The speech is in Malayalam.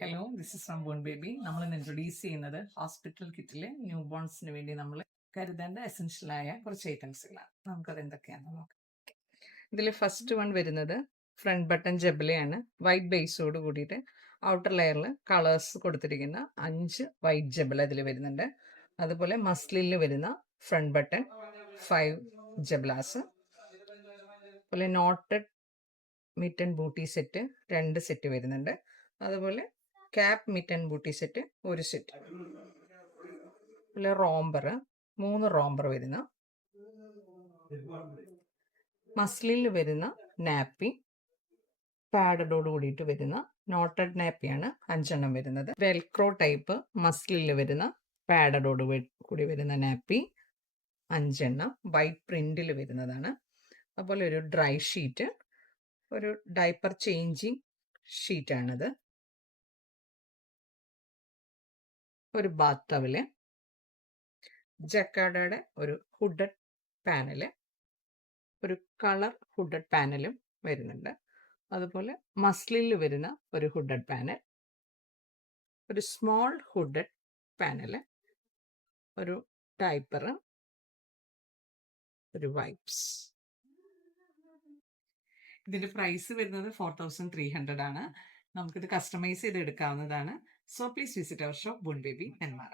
Hello, this is from bone baby. നമ്മൾ ഇന്ന് ഇൻട്രൊഡ്യൂസ് ചെയ്യുന്നത് ഹോസ്പിറ്റൽ കിറ്റിലെ ന്യൂ ബോൺസിന് വേണ്ടി നമ്മൾ കരുതേണ്ട എസെൻഷ്യലായ കുറച്ച് ഐറ്റംസുകളാണ്. നമുക്കത് എന്തൊക്കെയാണെന്ന് നോക്കാം. ഇതിൽ ഫസ്റ്റ് വൺ വരുന്നത് ഫ്രണ്ട് ബട്ടൺ ജബലയാണ്. വൈറ്റ് ബേസോട് കൂടിയിട്ട് ഔട്ടർ ലെയറിൽ കളേഴ്സ് കൊടുത്തിരിക്കുന്ന 5 വൈറ്റ് ജബല ഇതിൽ വരുന്നുണ്ട്. അതുപോലെ മസ്ലിനിൽ വരുന്ന ഫ്രണ്ട് ബട്ടൺ 5 ജബലാസ്. അതുപോലെ noted mitten booty set 2 set വരുന്നുണ്ട്. അതുപോലെ cap mitten booty set 1 set. അതുപോലെ റോംബർ 3 റോംബർ വരുന്ന മസ്ലിനിൽ വരുന്ന നാപ്പി പാഡഡോട് കൂടിയിട്ട് വരുന്ന നോട്ടഡ് നാപ്പിയാണ് 5 എണ്ണം വരുന്നത്. വെൽക്രോ ടൈപ്പ് മസ്ലിനിൽ വരുന്ന പാഡഡോട് കൂടി വരുന്ന നാപ്പി 5 എണ്ണം വൈറ്റ് പ്രിന്റിൽ വരുന്നതാണ്. അതുപോലെ ഒരു ഡ്രൈ ഷീറ്റ്, ഒരു ഡൈപ്പർ ചേഞ്ചിങ് ഷീറ്റാണിത്. ഒരു ബാത്ത് ടവല്, ജക്കാർഡയുടെ ഒരു ഹുഡഡ് പാനല്, ഒരു കളർ ഹുഡഡ് പാനലും വരുന്നുണ്ട്. അതുപോലെ മസ്ലിനിൽ വരുന്ന ഒരു ഹുഡഡ് പാനൽ, ഒരു സ്മോൾ ഹുഡഡ് പാനല്, ഒരു ഡൈപ്പർ, ഒരു വൈപ്സ്. ഇതിന്റെ പ്രൈസ് വരുന്നത് 4300 ആണ്. നമുക്കിത് കസ്റ്റമൈസ് ചെയ്ത് എടുക്കാവുന്നതാണ്. So please visit our shop Born Baby Nenmara.